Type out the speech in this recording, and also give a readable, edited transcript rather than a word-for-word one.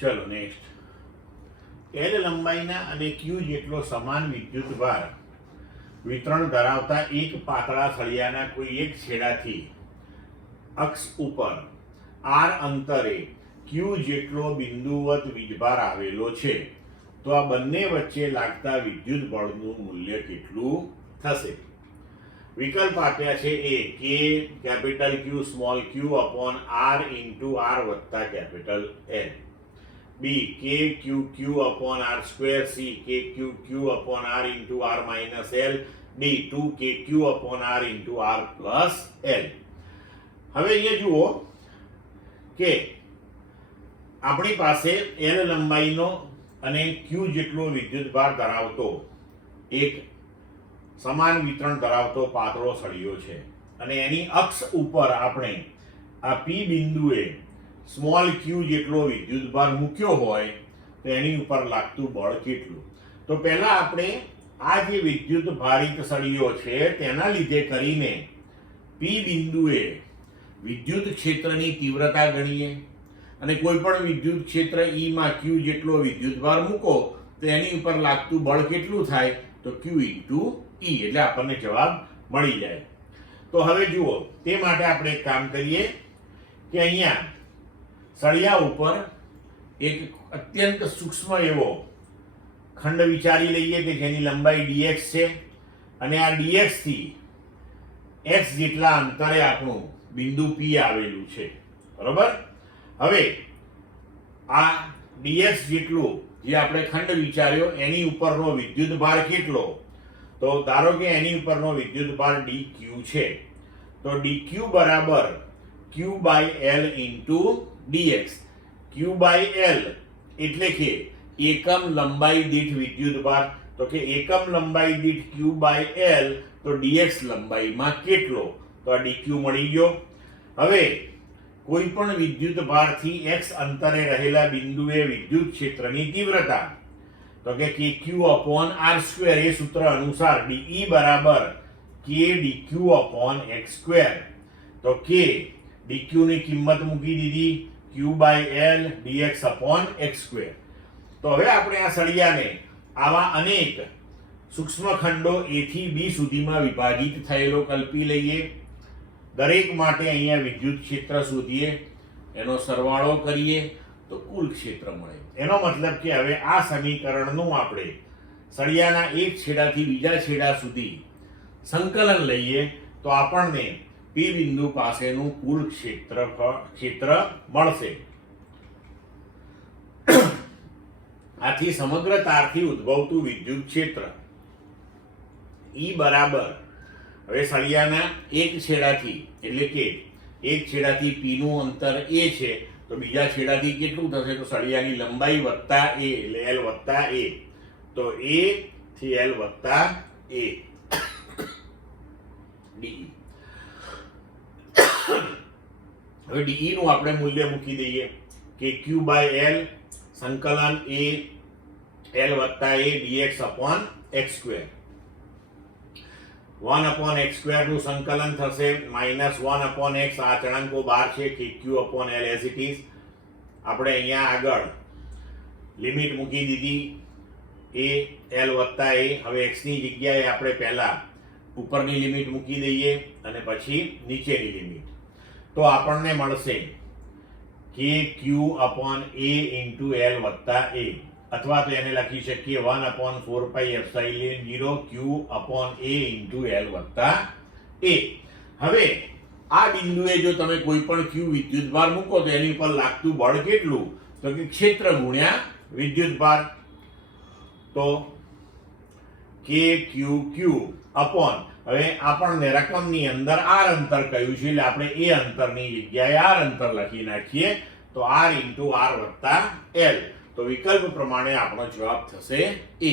ચલો next. L લંબાઈના અને Q જેટલો સમાન વિદ્યુત ભાર વિતરણ ધરાવતા એક પાતળા સળિયાના કોઈ એક છેડાથી અક્ષ ઉપર r અંતરે Q જેટલો બિંદુવત વીજભાર આવેલો છે, તો આ બંને વચ્ચે લાગતા વિદ્યુત બળનું મૂલ્ય કેટલું થશે? વિકલ્પ આપ્યા છે એ કે capital Q small q upon r into r વત્તા કેપિટલ L, બી કે Q Q upon r square, C કે Q Q upon r into r minus L, D 2 કે Q upon r into r plus L. હવે અહીંયા જુઓ કે આપણી પાસે L લંબાઈનો અને Q જેટલો વિદ્યુતભાર ધરાવતો એક સમાન વિતરણ ધરાવતો પાતળો સળિયો છે અને એની અક્ષ ઉપર આપણે આ P બિંદુએ સ્મોલ q જેટલો વિદ્યુતભાર મૂક્યો હોય તો એની ઉપર લાગતું બળ કેટલું? તો પહેલા આપણે આ જે વિદ્યુત ભારિત સળિયો છે તેના લીધે કરીને P બિંદુએ વિદ્યુત ક્ષેત્રની તીવ્રતા ગણીએ અને કોઈ પણ વિદ્યુત ક્ષેત્ર E માં q જેટલો વિદ્યુતભાર મૂકો તો એની ઉપર લાગતું બળ કેટલું થાય? તો q ઇન્ટુ E, એટલે આપણને જવાબ મળી જાય. તો હવે જુઓ, તે માટે આપણે એક કામ કરીએ કે અહીંયા સળિયા ઉપર એક અત્યંત સૂક્ષ્મ એવો ખંડ વિચારી લઈએ કે જેની લંબાઈ dx છે અને આ dx થી x જેટલા અંતરે આપણું બિંદુ P આવેલું છે, બરોબર? હવે આ dx જેટલું જે આપણે ખંડ વિચાર્યો એની ઉપરનો વિદ્યુતભાર કેટલો? તો ધારો કે એની ઉપરનો વિદ્યુતભાર dq છે, તો dq બરાબર q by l into dx. q by l એટલે કે એકમ લંબાઈ દીઠ વિદ્યુતભાર, તો કે એકમ લંબાઈ દીઠ q બાય l, તો dx લંબાઈમાં કેટલો? તો આ dq મળી ગયો. હવે કોઈ પણ વિદ્યુતભારથી x અંતરે રહેલા બિંદુએ વિદ્યુત ક્ષેત્રની તીવ્રતા, તો કે kq અપોન r સ્ક્વેર, એ સૂત્ર અનુસાર dE બરાબર k dq upon x square. તો k dq ની કિંમત મૂકી દીધી, q by l dx upon x square. તો હવે આપણે આ સળિયાને આવા અનેક સૂક્ષ્મ ખંડો a થી b સુધીમાં વિભાજિત થયેલો કલ્પી લઈએ. દરેક માટે અહીંયા વિદ્યુત ક્ષેત્ર શોધીએ, એનો સરવાળો કરીએ તો કુલ ક્ષેત્ર મળે. એનો મતલબ કે હવે આ સમીકરણનું આપણે સળિયાના એક છેડાથી બીજા છેડા સુધી સંકલન લઈએ તો આપણને P બિંદુ પાસેનું કુલ ક્ષેત્ર મળશે. આથી સમગ્ર તારથી ઉદ્ભવતું વિદ્યુત ક્ષેત્ર E બરાબર, હવે સળિયાના એક છેડાથી એટલે કે એક છેડાથી P નું અંતર a છે, તો બીજા છેડાથી કેટલું થશે? તો સળિયાની લંબાઈ વત્તા a એટલે l વત્તા a, તો a થી l વત્તા a de. હવે de નું આપણે મૂલ્ય મૂકી દઈએ કે q બાય l સંકલન a l વત્તા a dx upon x square. 1 upon x square નું સંકલન થશે માઇનસ 1 અપોન x, આ અચળાંકો બહાર છે, કે q upon l as it is. આપણે અહીંયા આગળ લિમિટ મૂકી દીધી a l વત્તા a. હવે x ની જગ્યાએ આપણે પહેલા ઉપરની લિમિટ મૂકી દઈએ અને પછી નીચેની લિમિટ. તો આપણને મળશે કે q upon a into l વત્તા a, અથવા તો એને લખી શકીએ 1 upon 4 pi epsilon 0 q upon a into l વત્તા a. હવે આ બિંદુએ જો તમે કોઈ પણ q વિદ્યુતભાર મૂકો તો એની ઉપર લાગતું બળ કેટલું? તો કે ક્ષેત્ર ગુણ્યા વિદ્યુતભાર. તો k q q અપોન, હવે આપણને રકમની અંદર r અંતર કહ્યું છે એટલે આપણે એ અંતરની જગ્યાએ r અંતર લખી નાખીએ, તો r ઇન્ટુ r વત્તા l. તો વિકલ્પ પ્રમાણે આપણો જવાબ થશે A.